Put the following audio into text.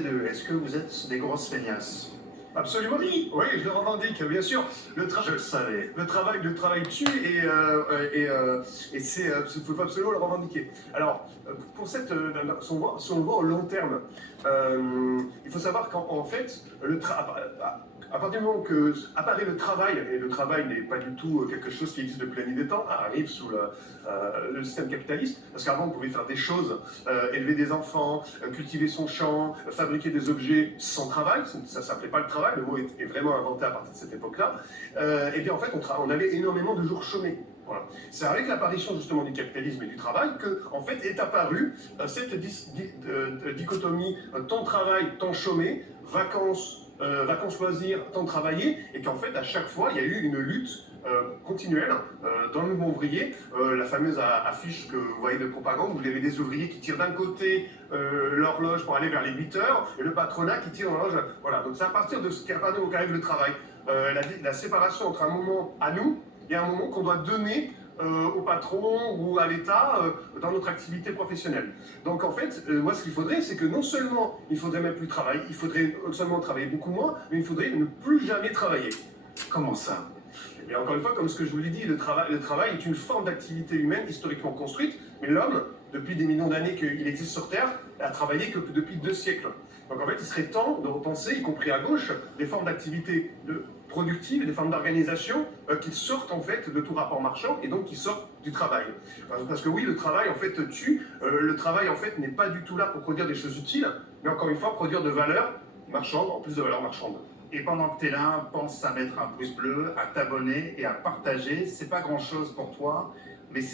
les deux, est-ce que vous êtes des grosses feignasses? Absolument, oui, oui, je le revendique, bien sûr. Je le savais. Le travail tue et faut absolument le revendiquer. Alors, pour si on le voit au long terme, il faut savoir qu'en fait, à partir du moment que apparaît le travail, et le travail n'est pas du tout quelque chose qui existe depuis la nuit des temps, arrive sous le système capitaliste, parce qu'avant on pouvait faire des choses, élever des enfants, cultiver son champ, fabriquer des objets sans travail, ça s'appelait pas le travail, le mot est vraiment inventé à partir de cette époque-là, et bien en fait on avait énormément de jours chômés. Voilà. C'est avec l'apparition justement du capitalisme et du travail que en fait est apparue cette dichotomie temps travail, temps chômé, vacances loisirs, temps travaillé, et qu'en fait à chaque fois il y a eu une lutte continuelle dans le mouvement ouvrier, la fameuse affiche que vous voyez de propagande, où vous avez des ouvriers qui tirent d'un côté l'horloge pour aller vers les 8 heures, et le patronat qui tire l'horloge. Voilà, donc c'est à partir de ce qu'arrive le travail. La séparation entre un moment à nous et un moment qu'on doit donner au patron ou à l'État dans notre activité professionnelle. Donc en fait, moi ce qu'il faudrait, c'est que non seulement il faudrait même plus travailler, il faudrait non seulement travailler beaucoup moins, mais il faudrait ne plus jamais travailler. Comment ça? Et encore une fois, comme ce que je vous l'ai dit, le travail est une forme d'activité humaine historiquement construite, mais l'homme, depuis des millions d'années qu'il existe sur Terre, a travaillé que depuis 2 siècles. Donc en fait, il serait temps de repenser, y compris à gauche, des formes d'activité productives, des formes d'organisation qui sortent en fait de tout rapport marchand et donc qui sortent du travail. Parce que oui, le travail en fait tue, le travail en fait n'est pas du tout là pour produire des choses utiles, mais encore une fois, produire de valeur marchande, en plus de valeur marchande. Et pendant que t'es là, pense à mettre un pouce bleu, à t'abonner et à partager. C'est pas grand chose pour toi,